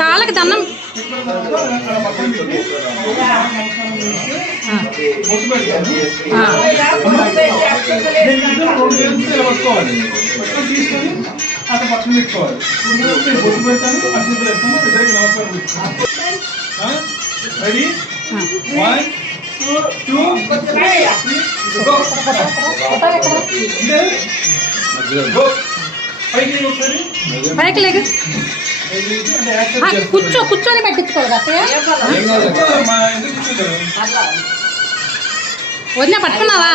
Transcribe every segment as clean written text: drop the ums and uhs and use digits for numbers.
కాళ్ళకి దండం అట్లా పక్కన పెట్టుకోవాలి. బొట్టు పెడతాను, అక్షింతలు పెడతాను, ఇద్దరికి నమస్కారం పెట్టుకోవాలి. Ready 1 2 3 go. పైకి ఒకసారి పైకి లేకు. కూర్చొని పెట్టించుకోవాలి. వదిన పట్టుకున్నావా?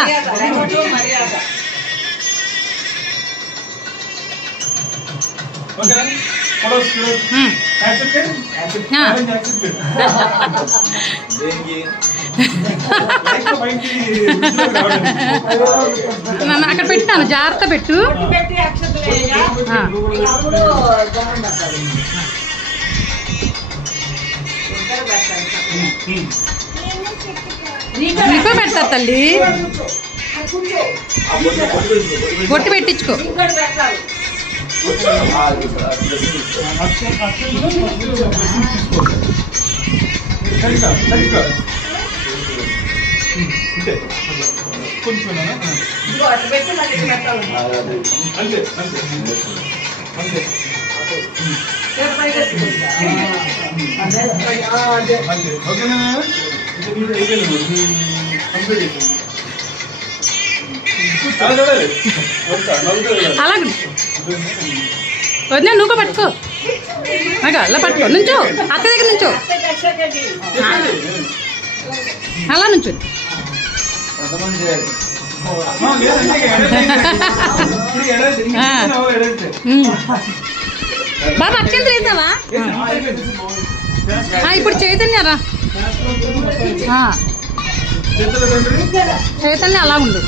అక్కడ పెట్టాను, జాగ్రత్త పెట్టు. నీకో పెడతారు తల్లి, బొట్టు పెట్టించుకో. అలాగే వదిన నువ్వు పట్టుకో. అలా పట్టుకో, నుంచో అక్క దగ్గర నుంచో, అలా నుంచో. బాబా అక్షంతలు వేసావా? ఇప్పుడు చైతన్య రా, చైతన్య అలా ఉండు.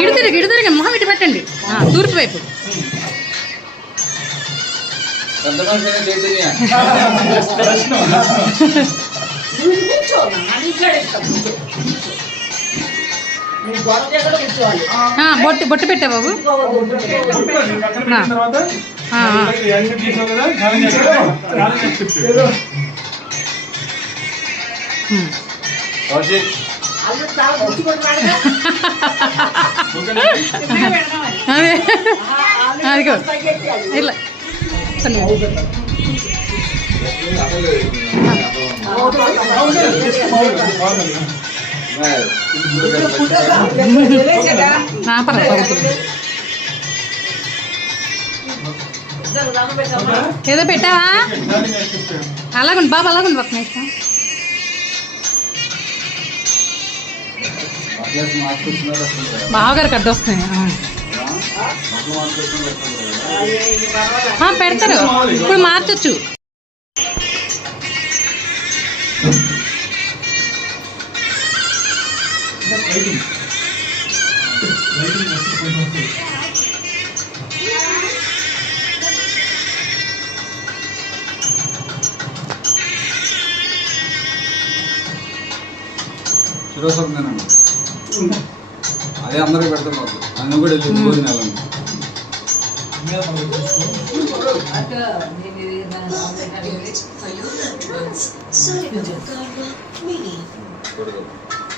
గిడుతిరిగి మొహం ఇటు పెట్టండి, తూర్పు వైపు. బొట్టు పెట్టా బాబు. అదిగో ఇలా ఏదో పెట్టావా? అలాగుండి బాబు, అలాగుండి ఒక నిమిషం. బావగారికి అడ్డొస్తాయి. పెడతారు, ఇప్పుడు మార్చొచ్చు. అదే అందరూ పెడతాం, అన్న కూడా వెళ్ళి నెలని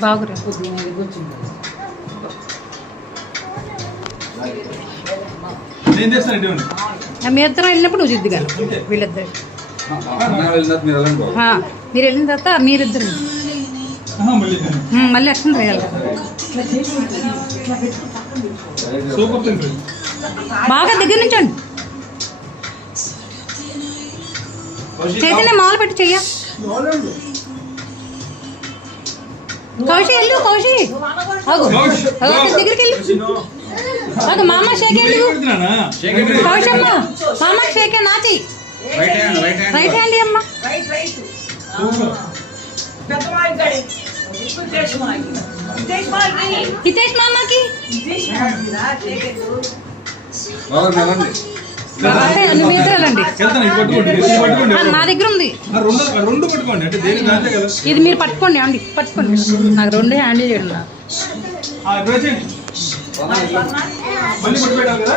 బాగురా. మీ ఇద్దరం వెళ్ళినప్పుడు నువ్వు జిద్దుగా, వీళ్ళిద్దరు మీరు వెళ్ళిన తర్వాత మీరిద్దరు మళ్ళీ అక్షంతలు వేయాలి. బాగా దగ్గర నుంచండి. చైతన్య మాలు పెట్టి చెయ్య. కౌశి వెళ్ళు, కౌశి దగ్గరికి వెళ్ళు. మామ షేక్ వెళ్ళు, కౌశమ్మ మామ షేక్ నాచి రైట్ హ్యాండ్ అమ్మ. హితేష్ మామకి నా దగ్గర ఉంది. ఇది మీరు పట్టుకోండి అండి, పట్టుకోండి. నాకు రెండు హ్యాండిల్ చేయడం. ప్రెసెంట్ మళ్ళీ బొట్టు పెట్టాలి కదా.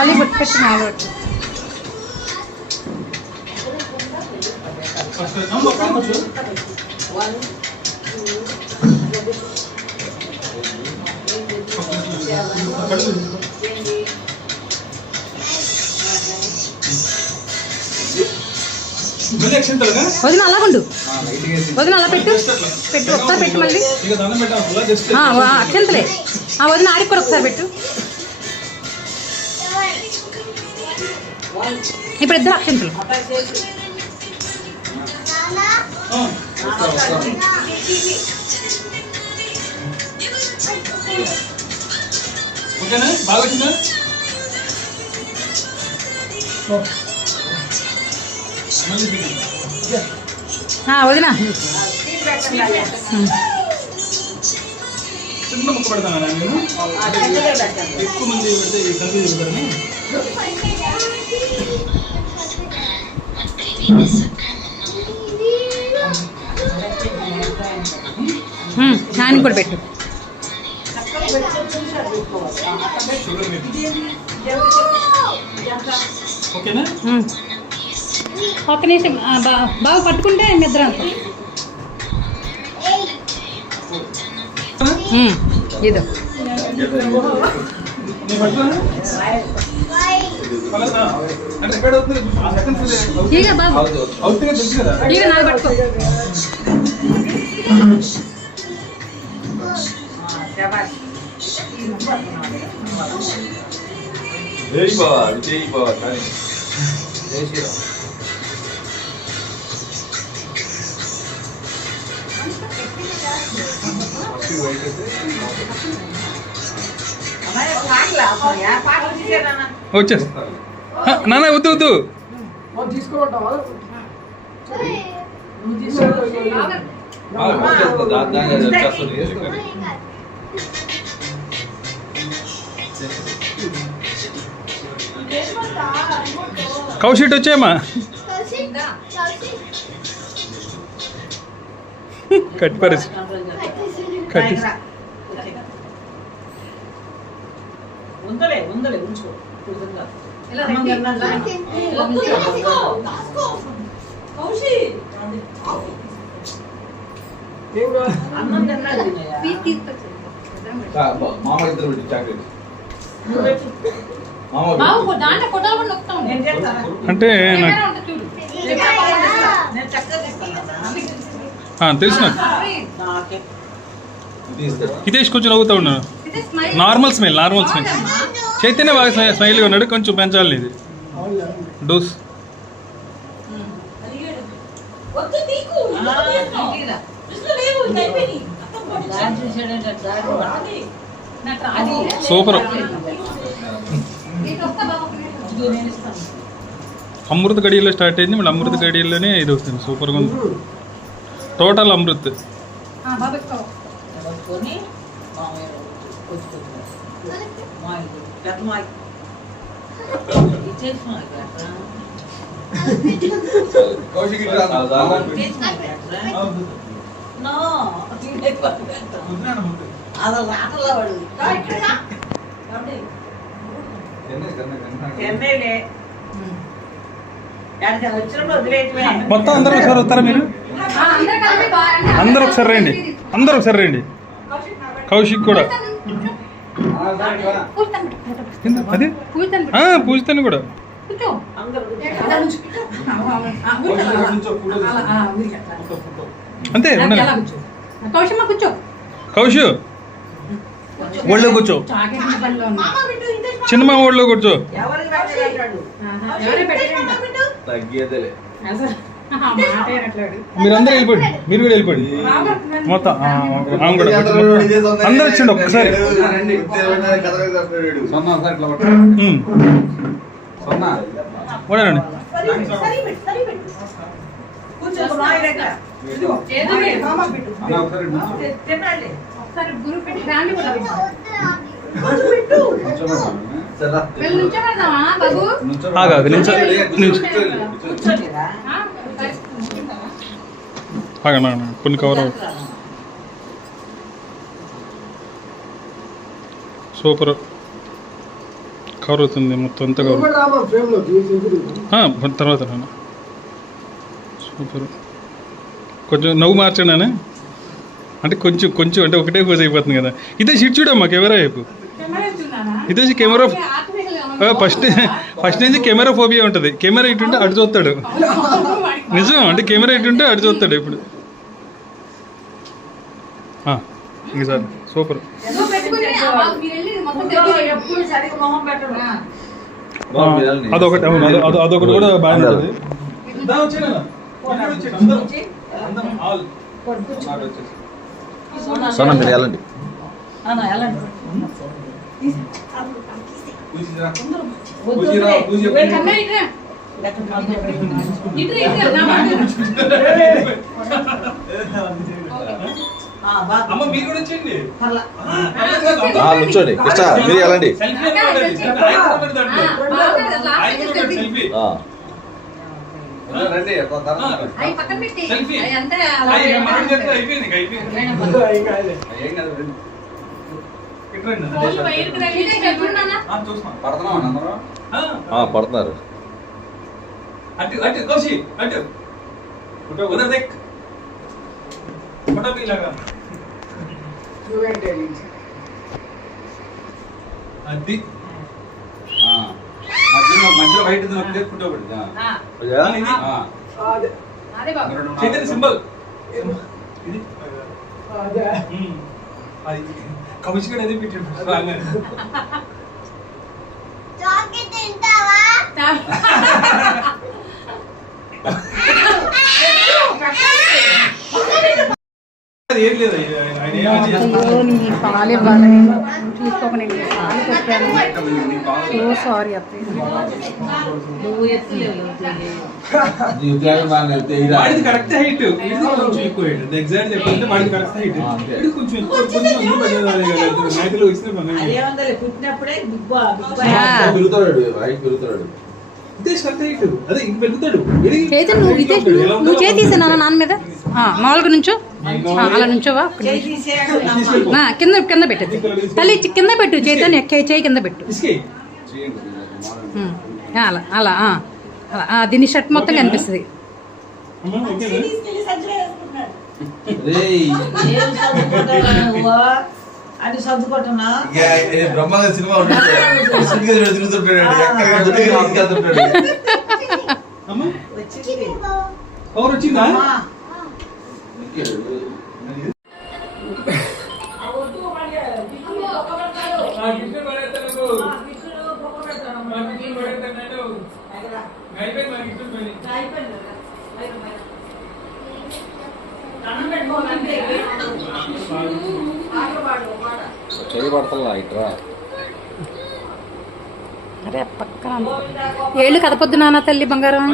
మళ్ళీ బొట్టు పెట్టి ఫస్ట్ వదిన అలాగుండు. వదిన అలా పెట్టు పెట్టు ఒకసారి పెట్టు మళ్ళీ అక్షంతలే. వదిన ఆడికి కూడా ఒకసారి పెట్టు. ఇప్పుడు ఇద్దరు అక్షంతలు. ఓకేనా? బాగా వచ్చిందా? వదిన చిన్న ముక్క పెడతాను నేను. ఎక్కువ మంది పెడితే ఈ సంగతి చెబుతారని. నాని కూడా పెట్టు. ఓకేనా? ఒక్క నిమిషం బాగా పట్టుకుంటే నిద్ర అంటాం. ఇదో ఇక బాబు ఇక నాకు పట్టుకో. జై బాబా జై బాబా కానీ జై శ్రీరామ్. వచ్చేస్తా నాన్న. వద్దు వద్దు కౌషీట్ వచ్చాయమ్మా. కట్ పరిస్థితి కట్ మామ ఇద్దరు పెట్టి చాక్లెట్ అంటే తెలుసు నాకు. హితేష్ కొంచెం నవ్వుతూ ఉన్నాను. నార్మల్ స్మైల్ చైతన్య బాగా స్మైల్గా ఉన్నాడు. కొంచెం పెంచాలి ఇది డోస్. సూపర్. అమృత గడియల్లో స్టార్ట్ అయింది. మళ్ళీ అమృత గడియల్లోనే ఇది వస్తుంది. సూపర్గా ఉంది. టోటల్ అమృత్. కౌశిక్ మొత్తం అందరూ ఒకసారి వస్తారా మీరు? అందరూ ఒకసారి రండి. అందరూ ఒకసారి రండి. కౌశిక్ కూడా అది పూజితాను కూడా. అంతే కౌశు ఒళ్ళో కూర్చో. చిన్నమామ ఒళ్ళో కూర్చో. తగ్గేదేలే. మీరందరూ వెళ్ళిపోండి. మీరు కూడా వెళ్ళిపోండి మొత్తం. అందరూ వచ్చిండి ఒక్కసారి. ఓడండి. కొన్ని కవర్ సూపర్. కవర్ అవుతుంది మొత్తం అంతా కవర్. తర్వాత నాన్న సూపర్. కొంచెం నవ్వు మార్చాను అంటే కొంచెం కొంచెం అంటే ఒకటే పోజ్ అయిపోతుంది కదా. ఇదే షీట్ చూడమ్మా కెమెరా వైపు. ఇదే కెమెరా ఫస్ట్ నుంచి కెమెరా ఫోబియా ఉంటుంది. కెమెరా ఇటుంటే అటు చూస్తాడు. నిజం అంటే కెమెరా ఇటుంటే అటు చూస్తాడు ఇప్పుడు. ఇంక సార్ సూపర్. అదొకటి అవును, అదొకటి కూడా బాగానే ఉంటుంది. సోనా మీరు వెళ్ళండి. నుంచోండి కృష్ణ మీరు వెళ్ళండి. పడుతున్నారు. అది మధ్యలో వైట్ ఫోటో పడింది. సింబల్ కమిషన్ అది పెట్టాడు. ఏం లేదు పాలు ఇవ్వాలి తీసుకోకండి. పాలు పెట్టాను. సో సారీ అత్తయ్య. వాడిది కరెక్ట్ హైట్, ఇది కొంచెం ఎక్కువ హైట్. ఎగ్జాక్ట్ చెప్పాలంటే వాడిది కరెక్ట్ హైట్, ఇది కొంచెం ఎక్కువ. నైట్లో ఇస్తే పెరుగుతాడు. ఇదే కరెక్ట్ హైట్, అదే ఇంక పెరుగుతాడు. చైతన్ నువ్వు చేయి తీసానా నాన్న మీద మామూలుగా నుంచో అలా నుంచోవా. కింద కింద పెట్టు తల్లి, కింద పెట్టు చైతన్. చేయి కింద పెట్టు. అలా అలా అలా దీని షర్ట్ మొత్తం కనిపిస్తుంది. అది సర్దుకుంటున్నా బ్రహ్మాండ సినిమా తిరుగుతుంటాడు. వచ్చిందా చేయబడతా ఇట్రా. అరే పక్కన ఏళ్ళు కదపొద్దు నాన్న తల్లి బంగారం.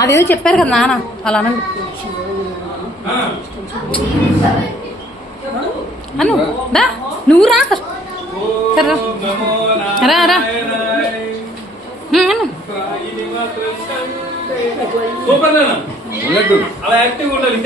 అదేదో చెప్పారు కదా నాన్న అలా అనండి. అను దా నువ్వు రా రా రా. అలా యాక్టివ్ ఉండాలి.